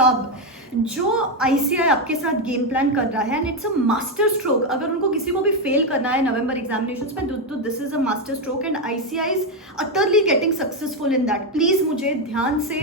साहब, जो आईसीआई आपके साथ गेम प्लान कर रहा है and it's a master stroke, अगर उनको किसी को भी फेल करना है नवंबर एग्जामिनेशंस में तो this is a master stroke and ICI is utterly getting successful in that. Please मुझे ध्यान से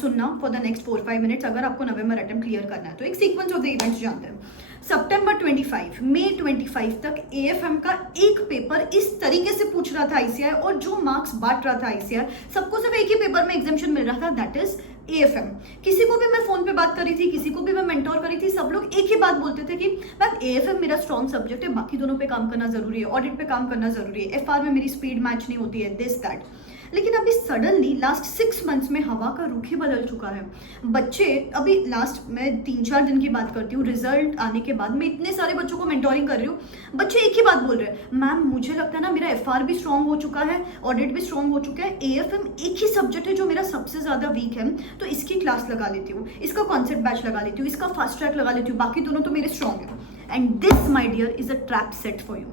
सुनना फॉर द नेक्स्ट 4-5 मिनट्स अगर आपको नवंबर अटेम्प्ट क्लियर करना है तो। एक सीक्वेंस ऑफ द इवेंट्स जानते हैं। सितंबर 25, मई 25 तक एएफएम का एक पेपर इस तरीके से पूछ रहा था आईसीआई और जो मार्क्स बांट रहा था आईसीआई, सबको सिर्फ एक ही पेपर में एग्जामिशन मिल रहा था, दैट इज एएफएम। किसी को भी मैं फोन पे बात करी थी, किसी को भी मैं मेंटोर करी थी, सब लोग एक ही बात बोलते थे कि मैम एएफएम मेरा स्ट्रॉन्ग सब्जेक्ट है, बाकी दोनों पे काम करना जरूरी है, ऑडिट पे काम करना जरूरी है, एफआर में मेरी स्पीड मैच नहीं होती है, दिस दैट। लेकिन अभी सडनली लास्ट 6 मंथ्स में हवा का रुख ही बदल चुका है। बच्चे अभी लास्ट मैं 3-4 दिन की बात करती हूँ, रिजल्ट आने के बाद मैं इतने सारे बच्चों को मेंटोरिंग कर रही हूँ, बच्चे एक ही बात बोल रहे हैं, मैम मुझे लगता है ना मेरा एफआर भी स्ट्रांग हो चुका है, ऑडिट भी स्ट्रांग हो चुका है, एएफएम एक ही सब्जेक्ट है जो मेरा सबसे ज्यादा वीक है, तो इसकी क्लास लगा लेती हूँ, इसका कॉन्सेप्ट बैच लगा लेती हूँ, इसका फास्ट ट्रैक लगा लेती हूँ, बाकी दोनों तो मेरे स्ट्रांग है। And this my dear is a trap set for you.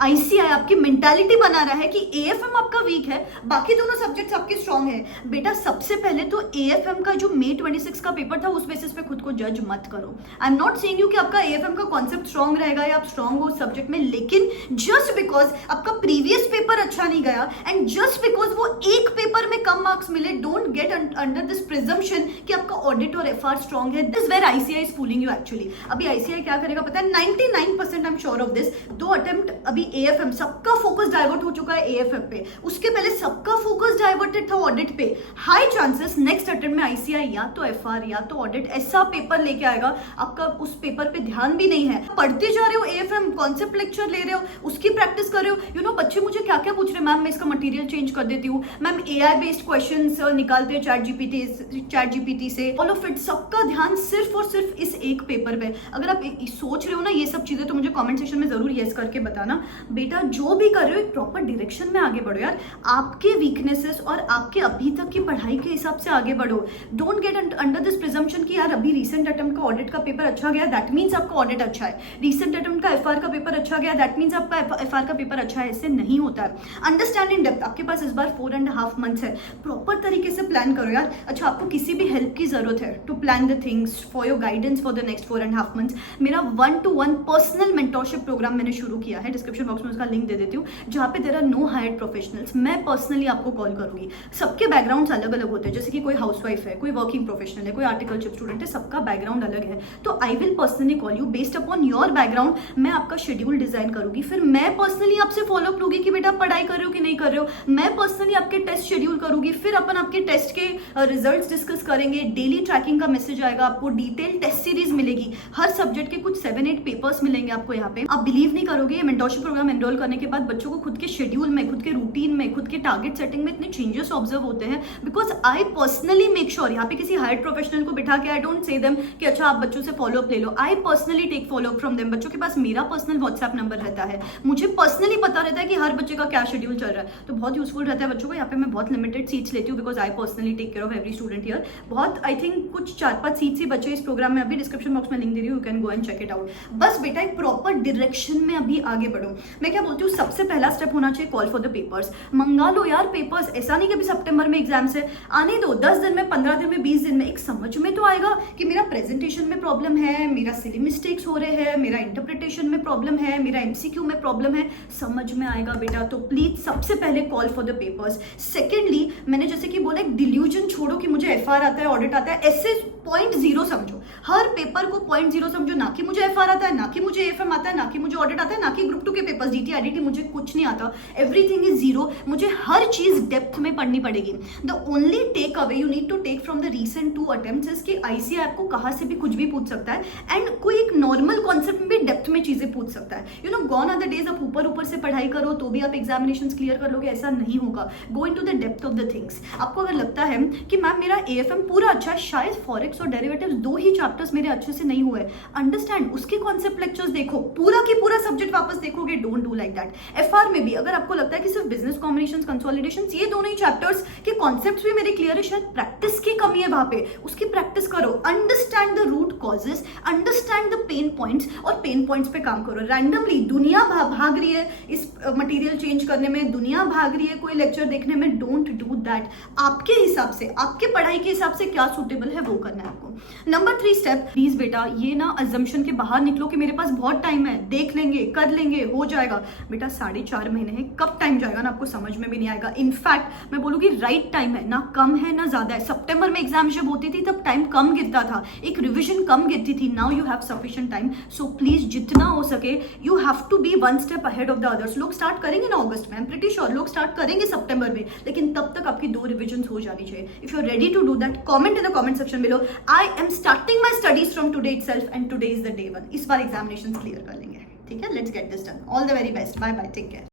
ICAI आपकी मेंटालिटी बना रहा है कि एएफएम आपका वीक है, बाकी दोनों सब्जेक्ट्स आपके स्ट्रांग है। बेटा सबसे पहले तो एएफएम का जो मई 26 का पेपर था उस बेसिस पे खुद को जज मत करो। I am not saying you कि आपका एएफएम का कॉन्सेप्ट स्ट्रांग रहेगा या आप स्ट्रांग हो सब्जेक्ट में, लेकिन जस्ट बिकॉज आपका प्रीवियस पेपर अच्छा नहीं गया एंड जस्ट बिकॉज वो एक पेपर में कम मार्क्स मिले, don't get under this presumption कि आपका ऑडिट और एफआर स्ट्रांग है। This where ICAI is fooling you actually. अभी आईसीआई क्या करेगा पता है, 99% I am sure of this, 2 attempt अभी एएफएम, सबका फोकस डाइवर्ट हो चुका है एएफएम पे, उसके पहले सबका फोकस डाइवर्टेड था ऑडिट पे। हाई चांसेस नेक्स्ट अटेम्प्ट में आईसीआई या तो एफआर या तो ऑडिट ऐसा पेपर लेके आएगा, आपका उस पेपर पे ध्यान भी नहीं है, पढ़ते जा रहे हो एएफएम, कॉन्सेप्ट लेक्चर ले रहे हो, उसकी प्रैक्टिस कर रहे हो। यू नो बच्चे मुझे क्या क्या पूछ रहे हैं, मैम मैं इसका मटेरियल चेंज कर देती हूँ, मैम एआई बेस्ड क्वेश्चंस निकालते हैं चैट जीपीटी से, ऑल ऑफ इट। सबका ध्यान सिर्फ और सिर्फ इस एक पेपर पे। अगर आप सोच रहे हो ना ये सब चीजें तो मुझे कमेंट सेक्शन में जरूर यस करके बताना। बेटा जो भी कर रहे हो एक प्रॉपर डायरेक्शन में आगे बढ़ो यार, आपके वीकनेसेस और आपके अभी तक की पढ़ाई के हिसाब से आगे बढ़ो। Don't get under this presumption कि यार अभी रीसेंट अटेम्प्ट का ऑडिट का पेपर अच्छा गया दैट मींस आपका ऑडिट अच्छा है, रीसेंट अटेम्प्ट का एफआर का पेपर अच्छा गया दैट मींस आपका एफआर का पेपर अच्छा है। ऐसे नहीं होता है। Understand in depth. आपके पास इस बार 4.5 मंथ्स है, प्रॉपर तरीके से प्लान करो यार। अच्छा आपको किसी भी हेल्प की जरूरत है to plan the things for your guidance for the next 4.5 months, मेरा 1-to-1 पर्सनल मेंटोरशिप प्रोग्राम मैंने शुरू किया है, डिस्क्रिप्शन बॉक्स में उसका लिंक दे देती हूँ, जहाँ पे there are no hired professionals. मैं पर्सनली आपको कॉल करूंगी। सबके बैकग्राउंड्स अलग अलग होते हैं, जैसे कि कोई हाउसवाइफ है, कोई वर्किंग प्रोफेशनल है, कोई आर्टिकलशिप स्टूडेंट है, सबका बैकग्राउंड अलग है। तो I will personally call you based upon your background, मैं आपका शेड्यूल डिजाइन करूंगी, फिर मैं पर्सनली आपसे फॉलो अप लूंगी कि बेटा पढ़ाई कर रहे हो कि नहीं कर रहे हो, मैं पर्सनली आपके टेस्ट शेड्यूल करूंगी, फिर अपन आपके टेस्ट के रिजल्ट्स डिस्कस करेंगे, डेली ट्रैकिंग का मैसेज आएगा, आपको डिटेल टेस्ट सीरीज मिलेगी, हर सब्जेक्ट के कुछ 7-8 पेपर्स मिलेंगे आपको यहाँ पे। आप बिलीव नहीं करोगे, ये मेंटोरशिप प्रोग्राम एनरोल करने के बाद बच्चों को खुद के शेड्यूल में, खुद के रूटीन में, खुद के टारगेट सेटिंग में इतने चेंजेस ऑब्जर्व होते हैं, because I personally make sure. यहाँ पे किसी हायर्ड प्रोफेशनल को बिठा के आई डोंट से देम कि अच्छा आप बच्चों से फॉलो अप ले लो, I personally take follow up from them. बच्चों के पास मेरा पर्सनल व्हाट्सएप नंबर रहता है, मुझे पर्सनली पता रहता है कि हर बच्चे का क्या शेड्यूल चल रहा है, तो बहुत यूजफुल रहता है बच्चों को। यहाँ पे मैं बहुत लिमिटेड सीट्स लेती हूँ because I personally take care of every student here. बहुत आई थिंक कुछ 4-5 सीट्स ही बचे इस प्रोग्राम में, अभी डिस्क्रिप्शन बॉक्स में लिंक दे रही हूँ, you can go and check it out. बस बेटा एक प्रॉपर डायरेक्शन में अभी आगे बढ़ो। मैं क्या बोलती हूँ, सबसे पहला स्टेप होना चाहिए कॉल फॉर द पेपर्स। मंगा लो यार पेपर्स, ऐसा नहीं कि अभी सितंबर में एग्जाम्स है, आने दो 10 दिन में, 15 दिन में, 20 दिन में, एक समझ में तो आएगा कि मेरा प्रेजेंटेशन में प्रॉब्लम है, मेरा सिली मिस्टेक्स हो रहे हैं, मेरा इंटरप्रिटेशन में प्रॉब्लम है, मेरा एमसीक्यू में प्रॉब्लम है, समझ में आएगा बेटा। तो प्लीज सबसे पहले call for the papers. Secondly मैंने जैसे कि बोला, एक डिल्यूजन छोड़ो कि मुझे एफआर आता है, ऑडिट आता है, ऐसे 0.0 समझो, हर पेपर को 0.0 समझो, ना कि मुझे एफआर आता है, ना कि मुझे एफएम आता है, ना कि मुझे ऑडिट आता है, ना कि ग्रुप 2 के पेपर्स डीटी आईडीटी मुझे कुछ नहीं आता, एवरीथिंग इज जीरो। मुझे हर चीज डेप्थ में पढ़नी पड़ेगी। The only takeaway you need to take from the recent 2 attempts is कि आईसीआई आपको कहां से भी कुछ भी पूछ सकता है एंड कोई एक नॉर्मल कॉन्सेप्ट में भी डेप्थ में चीजें पूछ सकता है। You know gone are the days आप ऊपर से पढ़ाई करो तो भी आप एग्जामिनेशन क्लियर कर लोगे, ऐसा नहीं होगा। Go in to the depth of the things. आपको अगर लगता है कि मैम मेरा एएफएम पूरा अच्छा है, शायद फॉरेक्स और डेरिवेटिव्स 2 ही चैप्टर्स मेरे अच्छे से नहीं हुए, अंडरस्टैंड, उसके कॉन्सेप्ट लेक्चर्स देखो, पूरा की पूरा सब्जेक्ट वापस देखोगे, don't do like that. FR में भी अगर आपको लगता है कि सिर्फ बिजनेस कॉम्बिनेशंस, कंसोलिडेशंस, ये दोनों ही चैप्टर्स के कॉन्सेप्ट्स भी मेरे क्लियर है, शायद प्रैक्टिस की कमी है वहां पे, उसकी प्रैक्टिस करो, understand the root causes, understand the pain points और पेन पॉइंट्स पे काम करो। रैंडमली दुनिया भाग रही है इस मटेरियल चेंज करने में, दुनिया भाग रही है कोई लेक्चर देखने में, डोंट डू दैट। आपके हिसाब से, आपके पढ़ाई के हिसाब से क्या सूटेबल है वो करना है आपको। नंबर 3 स्टेप, प्लीज बेटा ये ना अजम्पशन के बाहर निकलो कि मेरे पास बहुत टाइम है, देख लेंगे, कर लेंगे, हो जाएगा। बेटा 4.5 महीने है, कब टाइम जाएगा ना आपको समझ में भी नहीं आएगा। इनफैक्ट मैं बोलूंगी राइट टाइम है, ना कम है ना ज्यादा है। सितंबर में एग्जाम जब होती थी तब टाइम कम गिरता था, एक रिविजन कम गिरती थी। Now you have sufficient time, so please जितना हो सके you have to be 1 step ahead of the others. लोग स्टार्ट करेंगे ना अगस्त में, आई एम प्रीटी श्योर लोग स्टार्ट करेंगे सितंबर में, लेकिन तब तक आपकी 2 रिविजन हो जानी चाहिए। If you are ready to do that, comment in the comment section below, I am starting my studies from today itself and today is the day 1। इस बार एग्जामिनेशन क्लियर कर लेंगे, ठीक है। Let's get this done. All the very best, bye bye, take care.